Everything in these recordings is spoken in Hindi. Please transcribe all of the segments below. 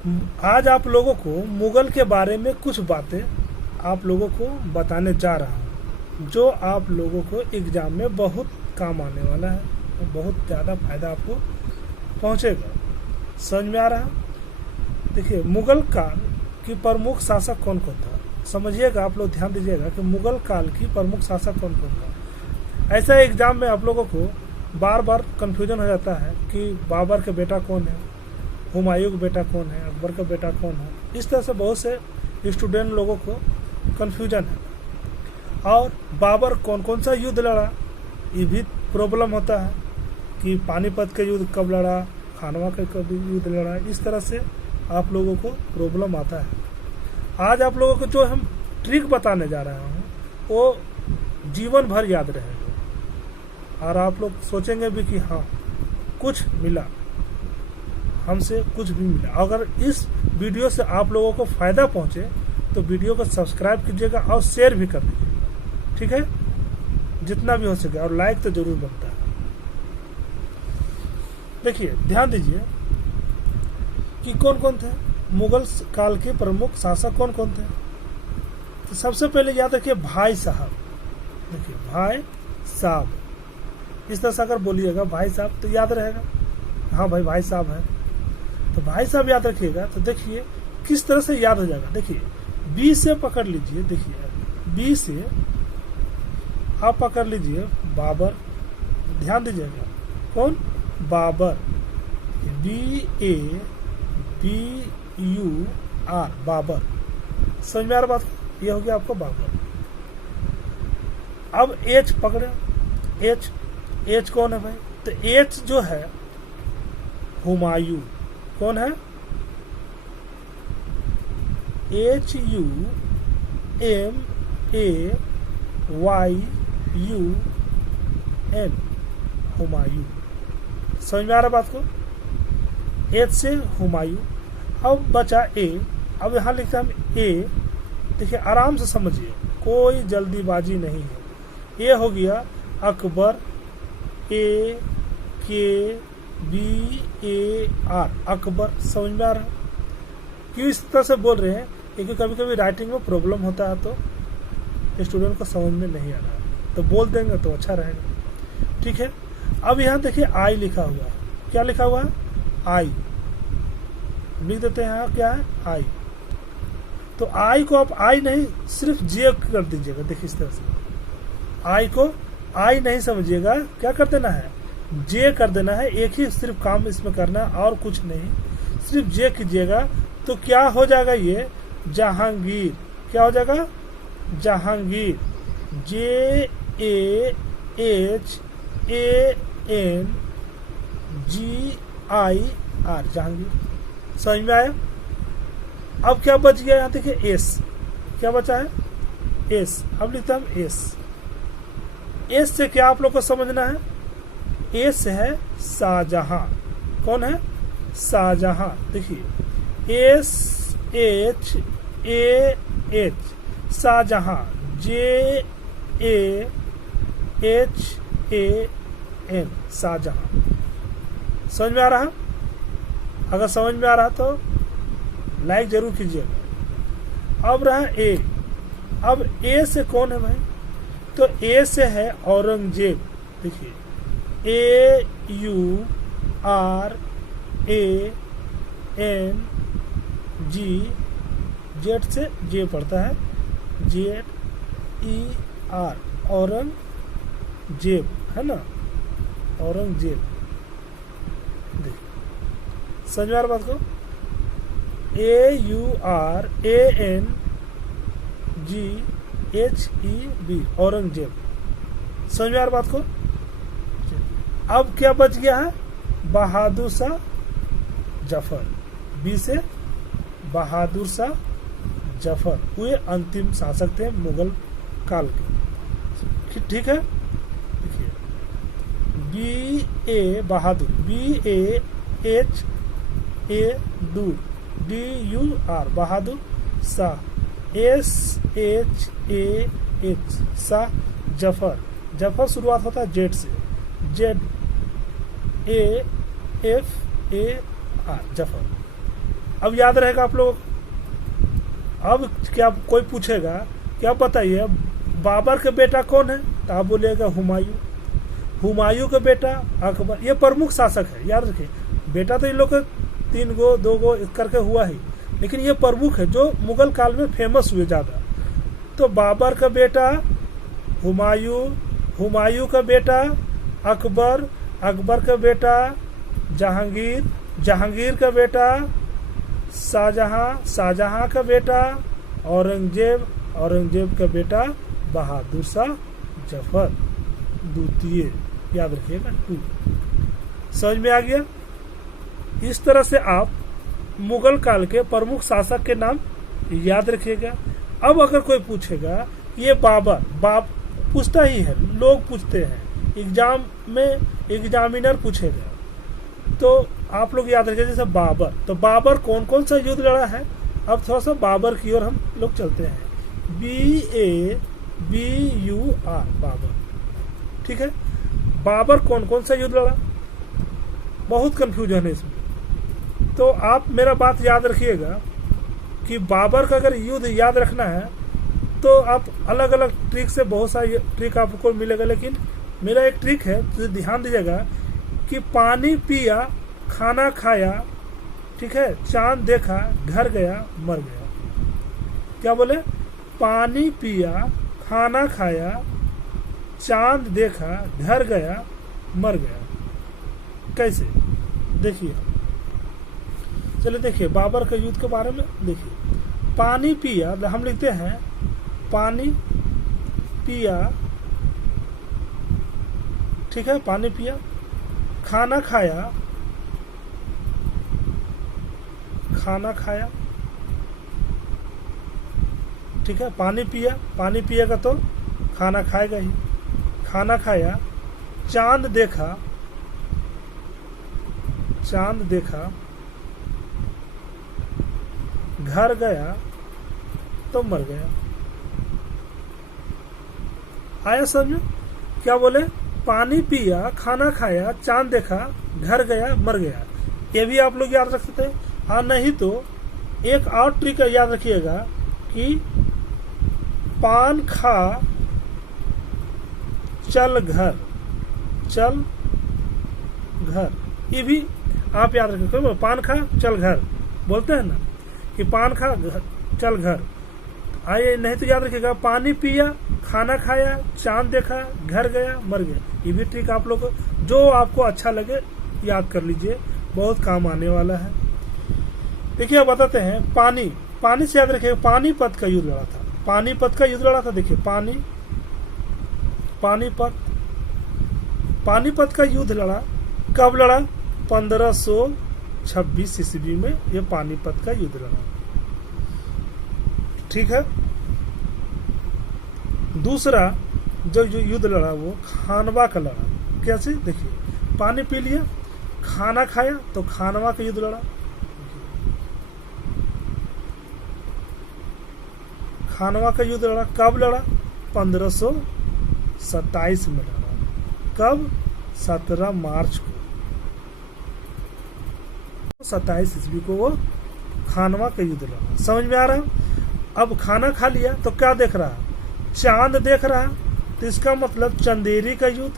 आज आप लोगों को मुगल के बारे में कुछ बातें आप लोगों को बताने जा रहा हूँ, जो आप लोगों को एग्ज़ाम में बहुत काम आने वाला है, बहुत ज़्यादा फायदा आपको पहुँचेगा। समझ में आ रहा है? देखिए, मुगल काल की प्रमुख शासक कौन कौन था, समझिएगा आप लोग, ध्यान दीजिएगा कि मुगल काल की प्रमुख शासक कौन कौन था। ऐसा एग्जाम में आप लोगों को बार बार कंफ्यूजन हो जाता है कि बाबर के बेटा कौन है, हुमायूं का बेटा कौन है, अकबर का बेटा कौन है। इस तरह से बहुत से स्टूडेंट लोगों को कंफ्यूजन है। और बाबर कौन कौन सा युद्ध लड़ा, ये भी प्रॉब्लम होता है कि पानीपत के युद्ध कब लड़ा, खानवा के कब युद्ध लड़ा। इस तरह से आप लोगों को प्रॉब्लम आता है। आज आप लोगों को जो हम ट्रिक बताने जा रहे हैं वो जीवन भर याद रहेगा, और आप लोग सोचेंगे भी कि हाँ कुछ मिला, हमसे कुछ भी मिला। अगर इस वीडियो से आप लोगों को फायदा पहुंचे तो वीडियो को सब्सक्राइब कीजिएगा और शेयर भी कर दीजिएगा, ठीक है, जितना भी हो सके, और लाइक तो जरूर बनता है। देखिए, ध्यान दीजिए कि कौन कौन थे मुगल काल के प्रमुख शासक, कौन कौन थे। तो सबसे पहले याद रखिए भाई साहब। देखिए, भाई साहब, इस तरह से अगर बोलिएगा भाई साहब तो याद रहेगा, हाँ भाई भाई साहब है, तो भाई साहब याद रखिएगा। तो देखिए किस तरह से याद हो जाएगा। देखिए, बी से पकड़ लीजिए, देखिए बी से आप पकड़ लीजिए बाबर, ध्यान दीजिएगा, कौन, बाबर, BABUR, बाबर। समझ में आ रहा बात, ये हो गया आपको बाबर। अब एच पकड़े, एच कौन है भाई, तो एच जो है हुमायूं, कौन है, HUMAYUN, हुमायूं। समझ में आ रहा बात को, एच से हुमायूं। अब बचा ए, अब यहां लिखते हैं हम ए। देखिए आराम से समझिए, कोई जल्दीबाजी नहीं है। ये हो गया अकबर, AKBAR, अकबर। समझ में आ रहा है? क्यों इस तरह से बोल रहे हैं, क्योंकि कभी कभी राइटिंग में प्रॉब्लम होता है तो स्टूडेंट को समझ में नहीं आ रहा है, तो बोल देंगे तो अच्छा रहेगा, ठीक है। अब यहाँ देखिए आई लिखा हुआ है, क्या लिखा हुआ है, आई लिख देते हैं। यहाँ क्या है, आई। तो आई को आप आई नहीं, सिर्फ जे कर दीजिएगा। देखिए इस तरह से आई को आई नहीं समझिएगा, क्या कर देना है, जे कर देना है। एक ही सिर्फ काम इसमें करना है और कुछ नहीं, सिर्फ जे कीजिएगा। तो क्या हो जाएगा, ये जहांगीर। क्या हो जाएगा, जहांगीर, JAHANGIR, जहांगीर। समझ में आया? अब क्या बच गया, यहाँ देखिए एस, क्या बचा है, एस। अब लिखता हम एस। एस से क्या आप लोग को समझना है, एस है शाहजहां। कौन है, शाहजहां। देखिए SHAH, शाहजहां, JAHAN, शाहजहां। समझ में आ रहा है? अगर समझ में आ रहा तो लाइक जरूर कीजिएगा। अब रहा ए। अब ए से कौन है भाई, तो ए से है औरंगजेब। देखिए AURANG, जेड से जे पड़ता है, ZER, औरंगजेब, है ना, औरंगजेब। देखिए समझ में आ रहा बात को, AURANGHEB, औरंगजेब। समझ में आ रहा बात को। अब क्या बच गया है, बहादुर शाह जफर। बी से बहादुर शाह जफर, वे अंतिम शासक थे मुगल काल के, ठीक है। देखिए BA बहादुर, BAHA दूर, DUR बहादुर शाह, SHAH शाह जफर। जफर शुरुआत होता है जेड से, ZAFAR, जफर। अब याद रहेगा आप लोग। अब क्या कोई पूछेगा क्या बताइए बाबर का बेटा कौन है, तो आप बोलिएगा हुमायूं। हुमायूं का बेटा अकबर। ये प्रमुख शासक है, याद रखिए। बेटा तो इन लोग के 3 गो 2 गो करके हुआ ही, लेकिन ये प्रमुख है जो मुगल काल में फेमस हुए ज्यादा। तो बाबर का बेटा हुमायूं, हुमायूं का बेटा अकबर, अकबर का बेटा जहांगीर, जहांगीर का बेटा शाहजहां, शाहजहां का बेटा औरंगजेब, औरंगजेब का बेटा बहादुर शाह जफर द्वितीय। याद रखिएगा 2। समझ में आ गया। इस तरह से आप मुगल काल के प्रमुख शासक के नाम याद रखिएगा। अब अगर कोई पूछेगा ये बाबर, पूछता ही है, लोग पूछते हैं एग्जाम में, एग्जामिनर पूछेगा तो आप लोग याद रखिए। जैसे बाबर, तो बाबर कौन कौन सा युद्ध लड़ा है। अब थोड़ा सा बाबर की ओर हम लोग चलते हैं। BABUR बाबर, ठीक है। बाबर कौन कौन सा युद्ध लड़ा, बहुत कंफ्यूजन है इसमें। तो आप मेरा बात याद रखिएगा कि बाबर का अगर युद्ध याद रखना है तो आप अलग अलग ट्रिक से, बहुत सारी ट्रिक आपको मिलेगा, लेकिन मेरा एक ट्रिक है तो ध्यान दीजिएगा कि पानी पिया खाना खाया, ठीक है, चांद देखा घर गया मर गया। क्या बोले, पानी पिया खाना खाया चांद देखा घर गया मर गया। कैसे, देखिए। चलिए देखिए बाबर के युद्ध के बारे में देखिए। पानी पिया, हम लिखते हैं पानी पिया, ठीक है, पानी पिया। खाना खाया, खाना खाया, ठीक है। पानी पिया, पानी पिएगा तो खाना खाएगा ही, खाना खाया। चांद देखा, चांद देखा। घर गया तो मर गया। आया समझ में। क्या बोले, पानी पिया खाना खाया चांद देखा घर गया मर गया। ये भी आप लोग याद रख सकते हैं। हाँ, नहीं तो एक और ट्रिक याद रखिएगा कि पान खा चल घर, चल घर। ये भी आप याद रखिए। पान खा चल घर बोलते हैं ना, कि पान खा चल घर। आइए, नहीं तो याद रखिएगा पानी पिया खाना खाया चांद देखा घर गया मर गया। ये भी ट्रिक आप लोग जो आपको अच्छा लगे याद कर लीजिए, बहुत काम आने वाला है। देखिए अब बताते हैं पानी, पानी से याद रखिएगा पानीपत का युद्ध लड़ा था, पानीपत का युद्ध लड़ा था। देखिए पानीपत का युद्ध लड़ा, कब लड़ा, 1526 ईस्वी में ये पानीपत का युद्ध लड़ा, ठीक है। दूसरा जो युद्ध लड़ा वो खानवा का लड़ा। कैसे, देखिए पानी पी लिया खाना खाया तो खानवा का युद्ध लड़ा। खानवा का युद्ध लड़ा, कब लड़ा, 1527 में लड़ा। कब, 17 मार्च को, 27 ईस्वी को वो खानवा का युद्ध लड़ा। समझ में आ रहा है। अब खाना खा लिया तो क्या देख रहा, चांद देख रहा, तो इसका मतलब चंदेरी का युद्ध,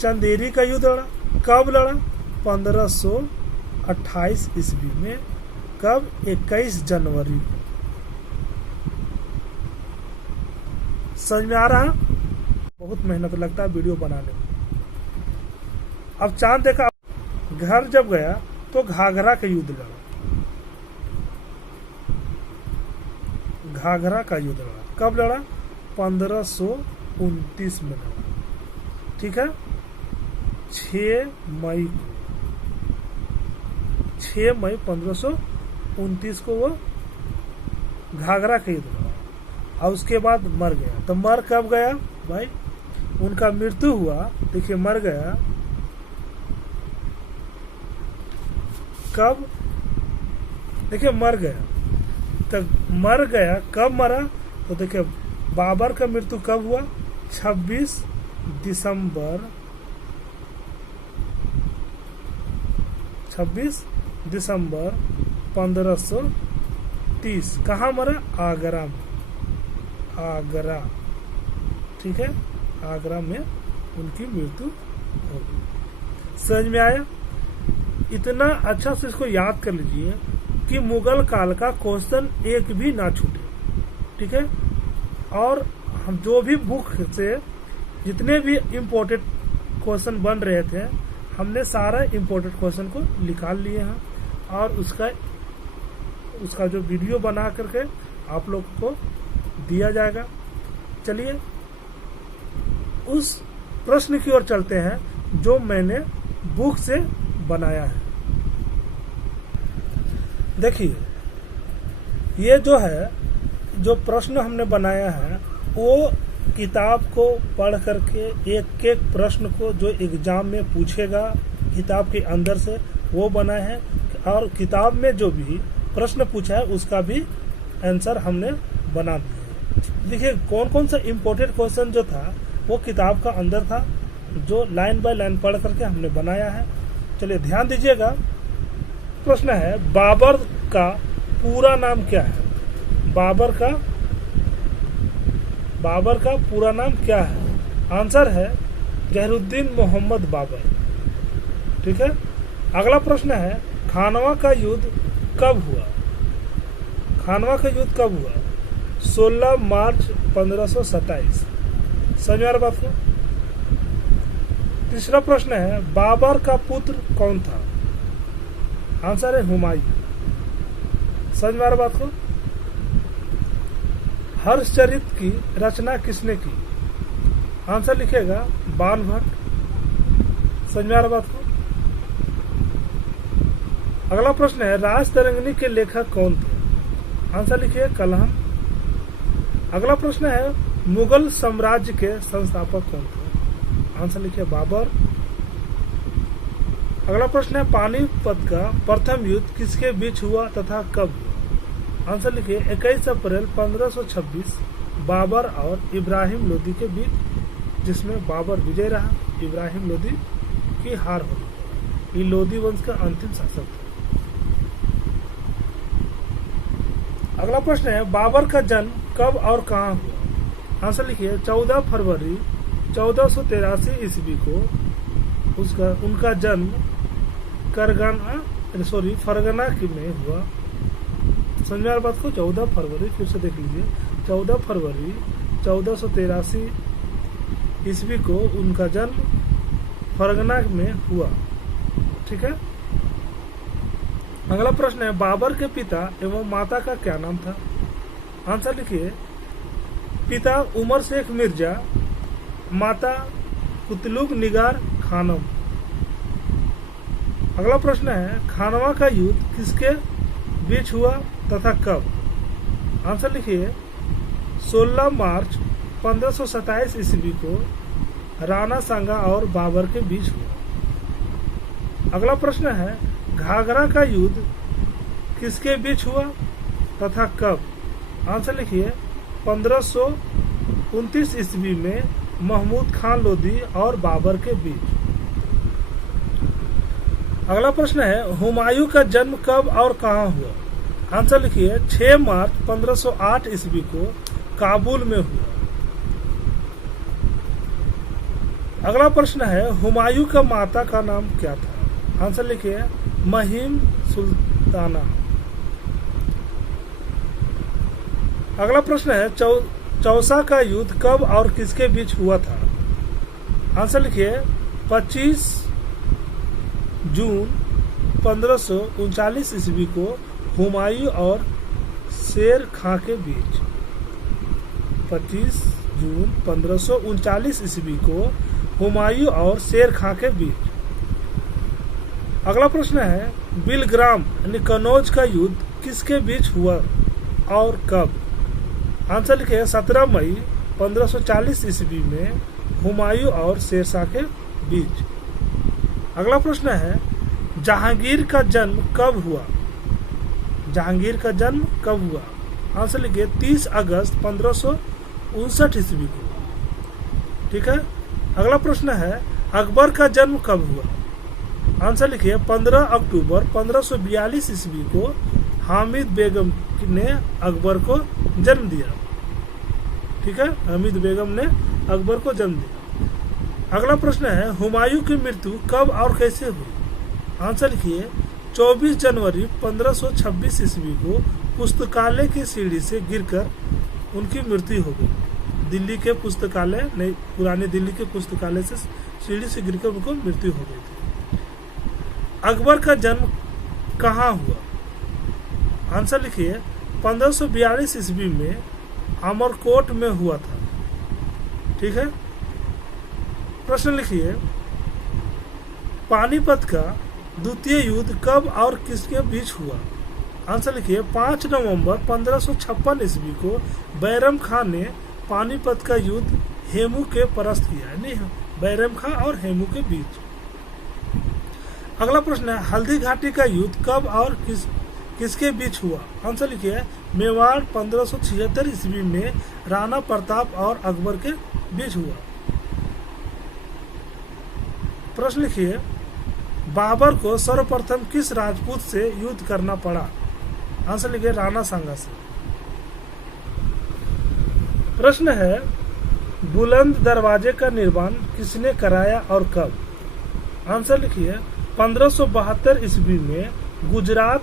चंदेरी का युद्ध लड़ा। कब लड़ा, 1528 ईस्वी में। कब, 21 जनवरी को। समझ में आ रहा, बहुत मेहनत लगता है वीडियो बनाने में। अब चांद देखा, घर जब गया तो घाघरा का युद्ध लड़ा, घाघरा का युद्ध लड़ा। कब लड़ा, 1529 में लड़ा, ठीक है। 6 मई को, 6 मई 1529 को वो घाघरा का युद्ध लड़ा। और उसके बाद मर गया। तो मर कब गया भाई, उनका मृत्यु हुआ, देखिए मर गया कब, देखिए मर गया। तो मर गया, कब मरा, तो देखिए बाबर का मृत्यु कब हुआ, 26 दिसंबर 26 दिसंबर 1530। कहाँ मरा? आगरा में। आगरा, ठीक है, आगरा में उनकी मृत्यु हो गई। समझ में आया? इतना अच्छा से इसको याद कर लीजिए कि मुगल काल का क्वेश्चन एक भी ना छूटे, ठीक है। और हम जो भी बुक से जितने भी इम्पोर्टेंट क्वेश्चन बन रहे थे, हमने सारा इम्पोर्टेंट क्वेश्चन को निकाल लिए हैं और उसका जो वीडियो बना करके आप लोग को दिया जाएगा। चलिए उस प्रश्न की ओर चलते हैं जो मैंने बुक से बनाया है। देखिए, ये जो है, जो प्रश्न हमने बनाया है वो किताब को पढ़ करके एक एक प्रश्न को जो एग्जाम में पूछेगा किताब के अंदर से वो बनाए हैं, और किताब में जो भी प्रश्न पूछा है उसका भी आंसर हमने बना दिया है। देखिए कौन कौन सा इम्पोर्टेंट क्वेश्चन जो था वो किताब का अंदर था, जो लाइन बाय लाइन पढ़ करके हमने बनाया है। चलिए ध्यान दीजिएगा। प्रश्न है, बाबर का पूरा नाम क्या है? बाबर का पूरा नाम क्या है? आंसर है जहरुद्दीन मोहम्मद बाबर, ठीक है। अगला प्रश्न है, खानवा का युद्ध कब हुआ? खानवा का युद्ध कब हुआ? 16 मार्च 1527। समझ आ रहा बात को? तीसरा प्रश्न है, बाबर का पुत्र कौन था? आंसर है हुमायूं। समझ में आ रहा बात को? हर्षचरित की रचना किसने की? आंसर लिखेगा बाणभट्ट। समझ में आ रहा बात को? अगला प्रश्न है, राजतरंगिणी के लेखक कौन थे? आंसर लिखिए कलहम। अगला प्रश्न है, मुगल साम्राज्य के संस्थापक कौन थे? आंसर लिखिए बाबर। अगला प्रश्न है, पानीपत का प्रथम युद्ध किसके बीच हुआ तथा कब हुआ? आंसर लिखिए 21 अप्रैल 1526 बाबर और इब्राहिम लोदी के बीच, जिसमें बाबर विजय रहा, इब्राहिम लोदी की हार हो गई। ये लोदी वंश का अंतिम शासक था। अगला प्रश्न है, बाबर का जन्म कब और कहाँ हुआ? आंसर लिखिए 14 फरवरी 1483 ईस्वी को उनका जन्म फरगना में हुआ। समझ में आ रहा बात को? 14 फरवरी, फिर से देख लीजिए, 14 फरवरी 1483 ईस्वी को उनका जन्म फरगना में हुआ, ठीक है। अगला प्रश्न है, बाबर के पिता एवं माता का क्या नाम था? आंसर लिखिए, पिता उमर शेख मिर्जा, माता कुतलुग निगार खानम। अगला प्रश्न है, खानवा का युद्ध किसके बीच हुआ तथा कब? आंसर लिखिए 16 मार्च 1527 ईस्वी को राणा सांगा और बाबर के बीच हुआ। अगला प्रश्न है, घाघरा का युद्ध किसके बीच हुआ तथा कब? आंसर लिखिए 1529 ईस्वी में महमूद खान लोदी और बाबर के बीच। अगला प्रश्न है, हुमायूं का जन्म कब और कहाँ हुआ? आंसर लिखिए 6 मार्च 1508 ईस्वी को काबुल में हुआ। अगला प्रश्न है, हुमायूं का माता का नाम क्या था? आंसर लिखिए महिम सुल्ताना। अगला प्रश्न है, चौसा का युद्ध कब और किसके बीच हुआ था? आंसर लिखिए 25 जून 1539 ईस्वी को हुमायूं और शेर खां के बीच। 25 जून 1539 ईस्वी को हुमायूं और शेर खां के बीच। अगला प्रश्न है, बिलग्राम यानी कनौज का युद्ध किसके बीच हुआ और कब? आंसर लिखे 17 मई 1540 ईस्वी में हुमायूं और शेरशाह के बीच। अगला प्रश्न है, जहांगीर का जन्म कब हुआ? जहांगीर का जन्म कब हुआ? आंसर लिखिए 30 अगस्त 1559 ईस्वी को, ठीक है। अगला प्रश्न है, अकबर का जन्म कब हुआ? आंसर लिखिए 15 अक्टूबर 1542 ईस्वी को हामिद बेगम ने अकबर को जन्म दिया। ठीक है, हामिद बेगम ने अकबर को जन्म दिया। अगला प्रश्न है हुमायूं की मृत्यु कब और कैसे हुई। आंसर लिखिए 24 जनवरी 1526 ईस्वी को पुस्तकालय की सीढ़ी से गिरकर उनकी मृत्यु हो गई। दिल्ली के पुस्तकालय, नहीं, पुरानी दिल्ली के पुस्तकालय से सीढ़ी से गिरकर उनको मृत्यु हो गई थी। अकबर का जन्म कहाँ हुआ। आंसर लिखिए 1542 ईस्वी में अमरकोट में हुआ था। ठीक है, प्रश्न लिखिए पानीपत का द्वितीय युद्ध कब और किसके बीच हुआ। आंसर लिखिए 5 नवंबर 1556 ईस्वी को बैरम खान ने पानीपत का युद्ध हेमू के परास्त किया। नहीं, बैरम खान और हेमू के बीच। अगला प्रश्न है हल्दी घाटी का युद्ध कब और किसके बीच हुआ। आंसर लिखिए मेवाड़ 1576 ईस्वी में राणा प्रताप और अकबर के बीच हुआ। प्रश्न लिखिए बाबर को सर्वप्रथम किस राजपूत से युद्ध करना पड़ा। आंसर लिखिए राणा सांगा से। प्रश्न है बुलंद दरवाजे का निर्माण किसने कराया और कब। आंसर लिखिए 1572 ईस्वी में गुजरात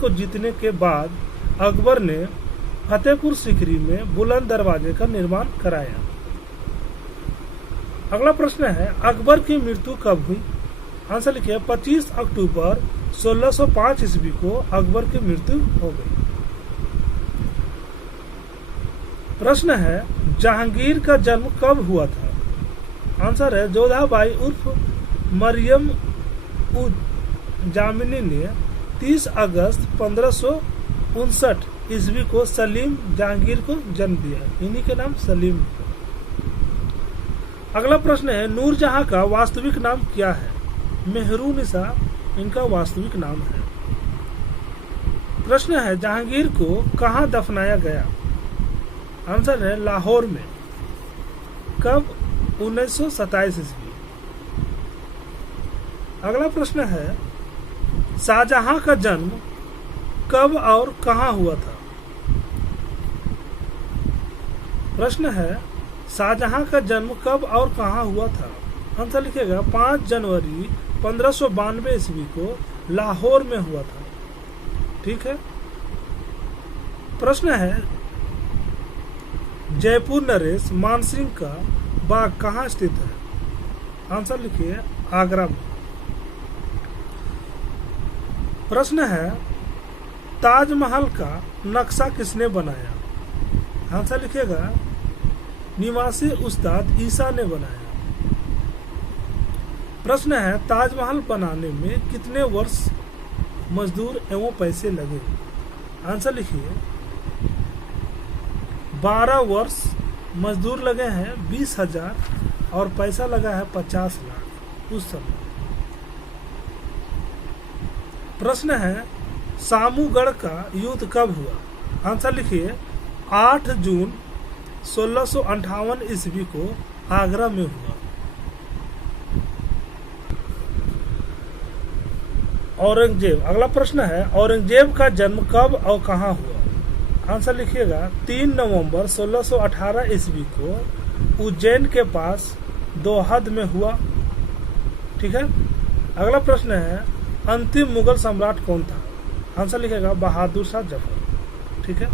को जीतने के बाद अकबर ने फतेहपुर सीकरी में बुलंद दरवाजे का निर्माण कराया। अगला प्रश्न है अकबर की मृत्यु कब हुई। आंसर लिखिए 25 अक्टूबर 1605 ईस्वी को अकबर की मृत्यु हो गई। प्रश्न है जहांगीर का जन्म कब हुआ था। आंसर है जोधाबाई उर्फ मरियम जामिनी ने 30 अगस्त 1559 ईस्वी को सलीम जहांगीर को जन्म दिया। इन्हीं के नाम सलीम। अगला प्रश्न है नूरजहां का वास्तविक नाम क्या है। मेहरुनिसा इनका वास्तविक नाम है। प्रश्न है जहांगीर को कहां दफनाया गया। आंसर है लाहौर में। कब 1927 ईस्वी। अगला प्रश्न है शाहजहां का जन्म कब और कहां हुआ था। प्रश्न है शाहजहां का जन्म कब और कहां हुआ था। आंसर लिखेगा 5 जनवरी 1592 ईस्वी को लाहौर में हुआ था। ठीक है, प्रश्न है जयपुर नरेश मानसिंह का बाग कहाँ स्थित है। आंसर लिखिए आगरा में। प्रश्न है ताजमहल का नक्शा किसने बनाया। आंसर लिखिएगा निवासी उस्ताद ईसा ने बनाया। प्रश्न है ताजमहल बनाने में कितने वर्ष मजदूर एवं पैसे लगे। आंसर लिखिए 12 वर्ष मजदूर लगे हैं 20,000 और पैसा लगा है 50 लाख उस समय। प्रश्न है सामूगढ़ का युद्ध कब हुआ। आंसर लिखिए 8 जून 1658 ईस्वी को आगरा में हुआ। औरंगजेब। अगला प्रश्न है औरंगजेब का जन्म कब और कहां हुआ। आंसर लिखिएगा 3 नवंबर 1618 ईस्वी को उज्जैन के पास दोहद में हुआ। ठीक है, अगला प्रश्न है अंतिम मुगल सम्राट कौन था। आंसर लिखेगा बहादुर शाह जफर। ठीक है।